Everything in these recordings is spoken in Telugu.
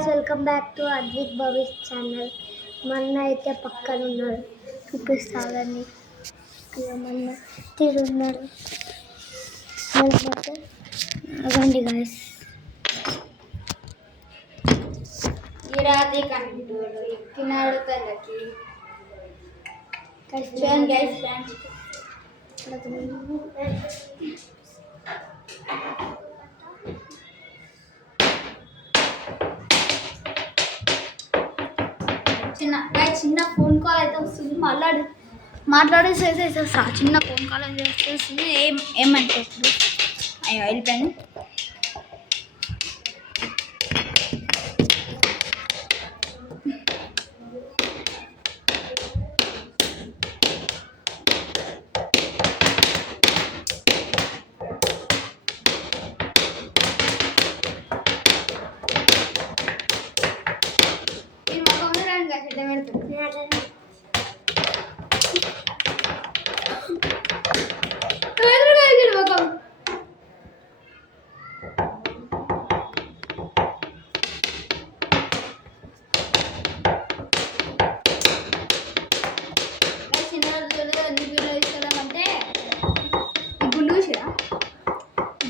Guys welcome back to Advik Bhavish channel. మొన్న అయితే పక్కన ఉన్నాడు, చూపిస్తాలని మొన్న తిరున్నాడు. అవ్వండి గాయస్, ఈ రాత్రి కంటోడు ఎక్కినాడు తలకి. చూడండి గైస్, ఫ్రెండ్స్ చిన్న ఫోన్ కాల్ అయితే వస్తుంది. మాట్లాడేసి అయితే చిన్న ఫోన్ కాల్ అయితే వచ్చేస్తుంది. ఏమంటే ఇప్పుడు అయ్యో వెళ్ళిపోయాను.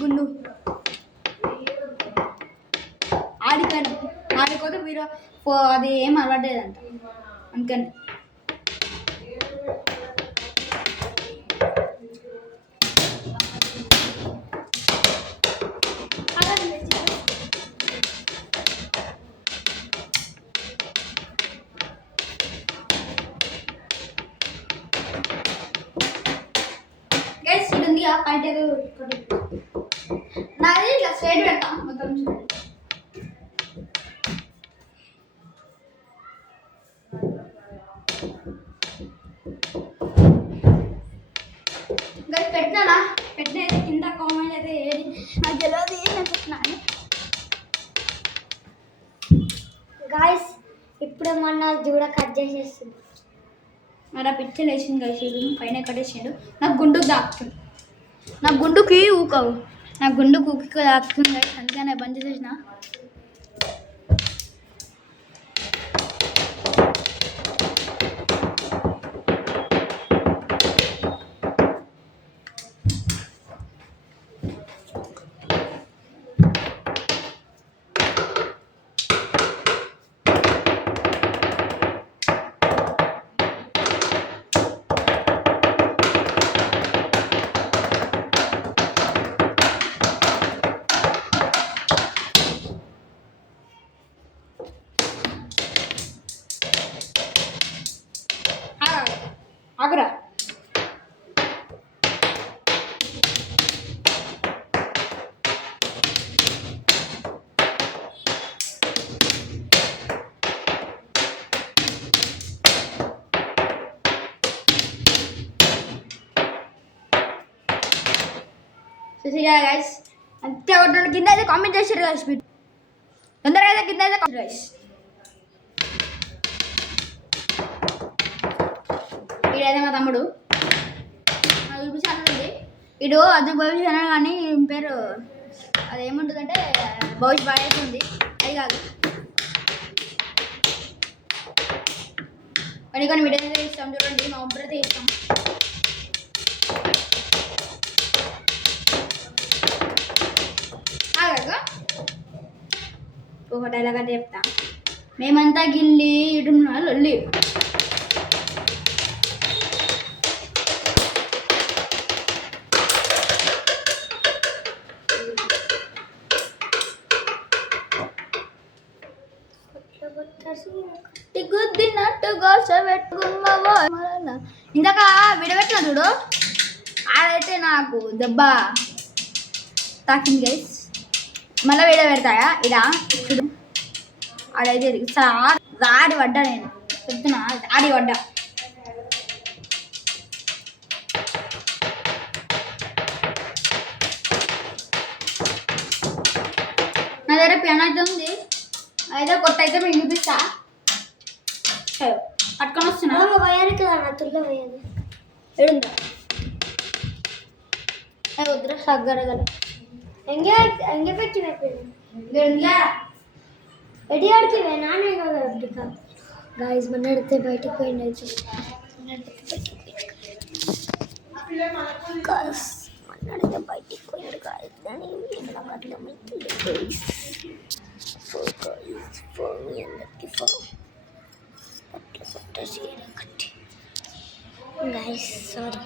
గుండు ఆడిపోతే మీరు అది ఏం అలవాటేదంట అందుకని. గైస్ ఇది పైట నాది ఇట్లా స్ట్రైట్ పెడతా మొత్తం. గైస్ పెట్టిన అయితే కింద కామెంట్ అయితే ఏది నాకు తెలియదు నేను పెట్టినాను. గాయస్ ఇప్పుడే మొన్న జూడ కట్ చేసేస్తుంది. మరి ఆ పిక్చర్ వేసింది గైస్, పైన కట్టేసిండు. నాకు గుండుకు దాక్కుతుంది, నా గుండుకి ఊకవు, నా గుండుకు ఊకి దాక్కుతుంది గైస్, అందుకనే బంద్ చేసేసిన. ఆగురా చూసిరా గైస్, అంతే ఒకటి కింద అయితే కామెంట్ చేసారు గైస్, మీరు తొందరగా అయితే కింద అయితే గైస్. వీడైతే మా తమ్ముడు యూట్యూబ్ ఛానల్ ఉంది, వీడు అద్భుత భవిష్య ఛానల్, కానీ పేరు అదేముంటుందంటే భవిష్య బాగా ఉంది, అది కాదు. కొన్ని వీడియోస్ అయితే ఇస్తాం చూడండి, మా ఊరు అయితే ఇస్తాం. ఒక డైలాగ్ అంటే చెప్తా, మేమంతా గిల్లి ఇటున్నా లొల్లి. ఇందాక విడబెట్టిన చూడు, ఆడైతే నాకు దెబ్బ తాకింది గైస్. మళ్ళీ విడబెడతాయా ఇలా చూడు, ఆడైతే ఆడి పడ్డా, నేను చెప్తున్నా ఆడి పడ్డా. నా దగ్గర పెన్ అయితే ఉంది, అయితే కొత్త అయితే మీకు చూపిస్తా. పట్టుకొని వస్తున్నా పోయాలి కదా నతుల్లో పోయాలి ఏడుందా వద్దురా సగ్గరగల ఎంగే పెట్టి ఎడియాడికి నానే కదా గాయస్ మొన్నడితే బయటికి పోయింది అయితే మొన్నడితే బయటికి పోయాడు గాయస్ దాని నాకు అర్థమవుతుంది గాయస్ సారీ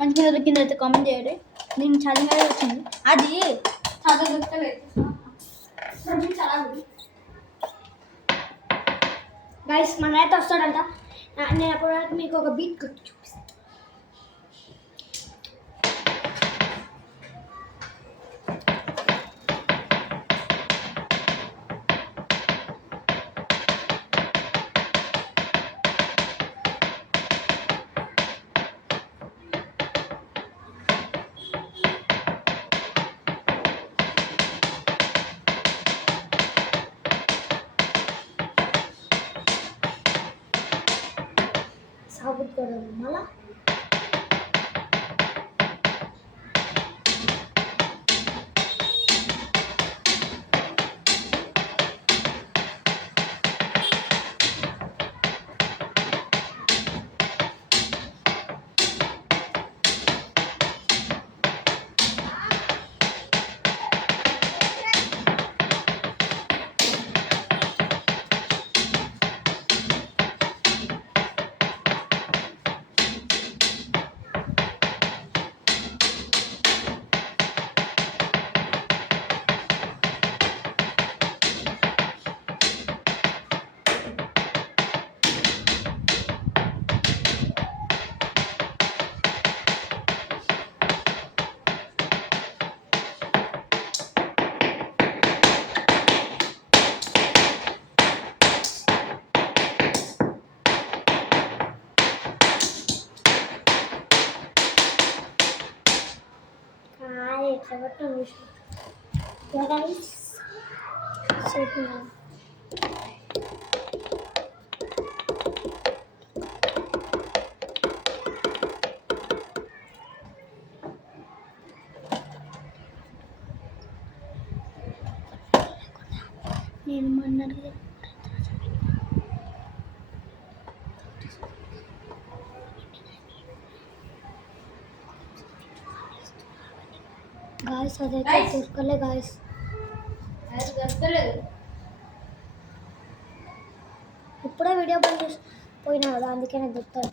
మంచిగా దొరికిందైతే కామెంట్ చేయండి. నేను చదివే వచ్చింది అది చదువు దొరకలేదు. గైస్ మన అయితే వస్తాడంట. నేను అప్పటి వరకు మీకు ఒక బీట్ కొట్టి చూపిస్తాను. సాగుకోవడం మళ్ళా నేను మొన్నటి గాయస్ అదైతే దొరకలే గాయస్. ఇప్పుడే వీడియో బంద్ చేసి పోయినా కదా అందుకే నాకు దొరుకుతాడు.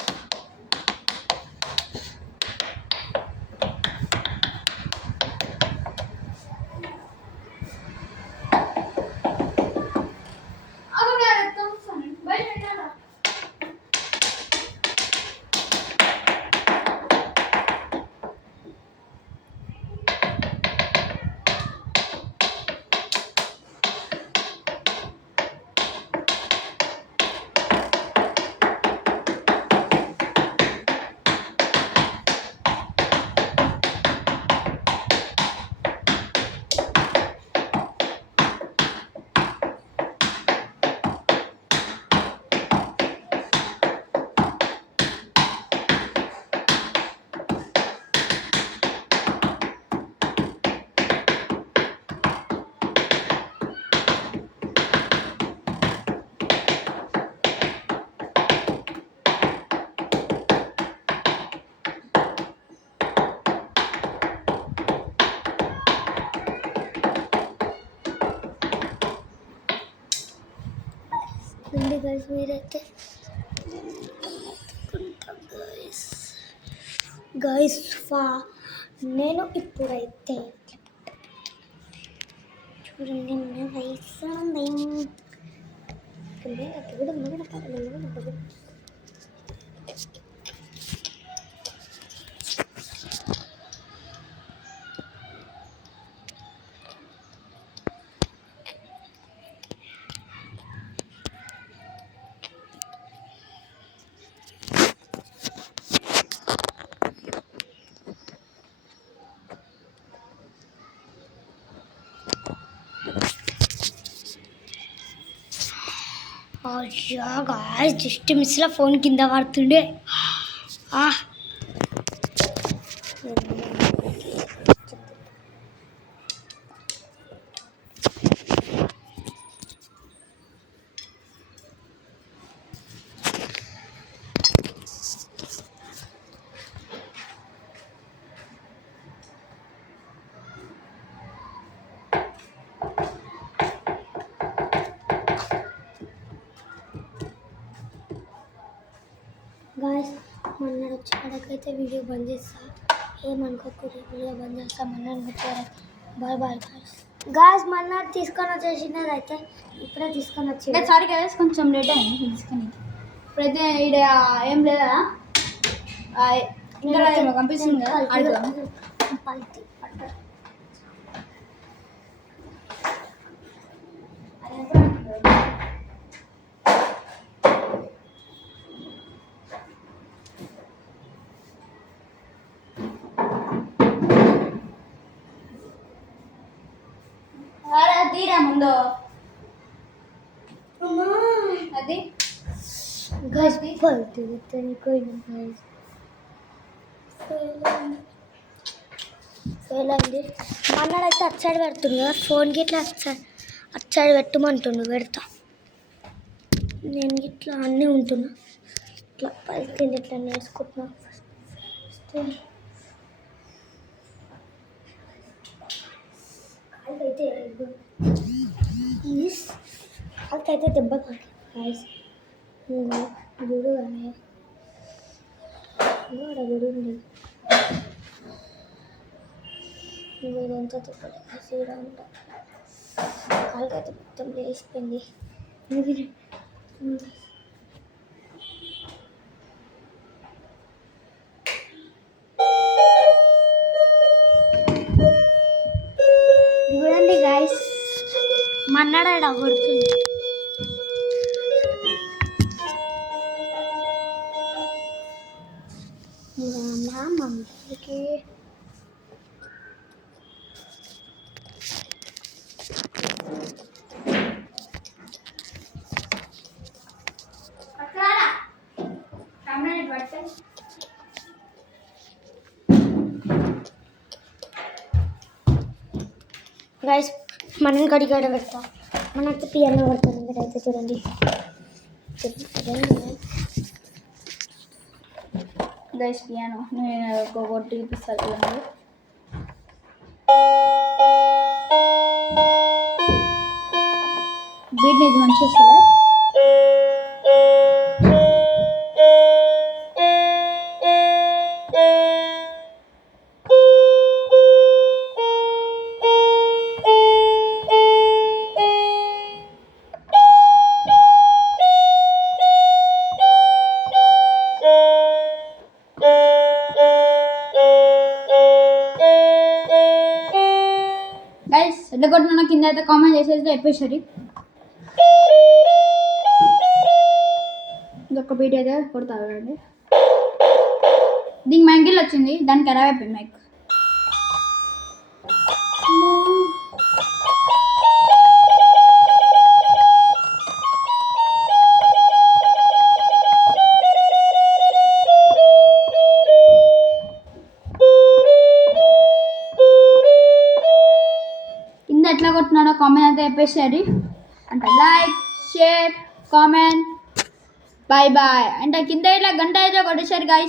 గైస్ మీరైతే గైస్ నేను ఇప్పుడైతే చూడండి మన రైస్ జస్ట్ మిస్లో ఫోన్ కింద పడుతుండే. గాయస్ మొన్న వచ్చేకాడకైతే వీడియో బంద్ చేస్తా, ఏమనుకోకూడదు. వీడియో బంద్ చేస్తా. మొన్న వచ్చారు. Bye bye guys. మొన్న తీసుకొని వచ్చేసినది అయితే ఇప్పుడే తీసుకొని వచ్చి. సారీ గాయస్, కొంచెం లేట్ అయింది తీసుకొని. ఇప్పుడైతే ఇక్కడ ఏం లేదా ఇంకా కనిపిస్తుంది కదా పల్తి తీరా ముందు అది గాయస్ పల్తి ఫెయిల్ అయింది. మన్నాడైతే అచ్చాడు పెడుతుంది కదా, ఫోన్కి ఇట్లా అచ్చాడు పెట్టమంటుండు. పెడతా నేను ఇట్లా అన్నీ ఉంటున్నా. ఇట్లా పైకి ఇట్లా నేర్చుకుంటున్నా. కాళ్ళకైతే దెబ్బ కాదు గుడు కానీ గుడి ఉంది. ఇదంతా తిప్పలే శ్రీరాముడు కాళ్ళకైతే మొత్తం లేచిపోయింది. చూడండి గాయస్, మన్నాడా కొడుతుంది. మమ్మీకి గైస్ మనం గడిగడ పెడతాం. మనైతే పియానో పడతాం. మీరైతే చూడండి గైస్ పియానో నేను ఒకటి చూపిస్తాను చూడండి. బీట్ ఇది మంచిగా వస్తుంది. గైస్ ఎట్లా కొట్టినా కింద అయితే కామెంట్ చేసేసి చెప్పేసరి. ఇంకొక బీట్ అయితే కొడతా చూడండి. దీనికి మైకిల్ వచ్చింది, దానికి ఖరాబ్ అయిపోయింది మైక్. కింద ఎట్లా కొట్టినాడో కామెంట్ అయితే చెప్పేసరి. అంటే like, share, comment, bye bye. అంటే కింద ఇట్లా గంట అయితే కొట్టేసారు గైస్.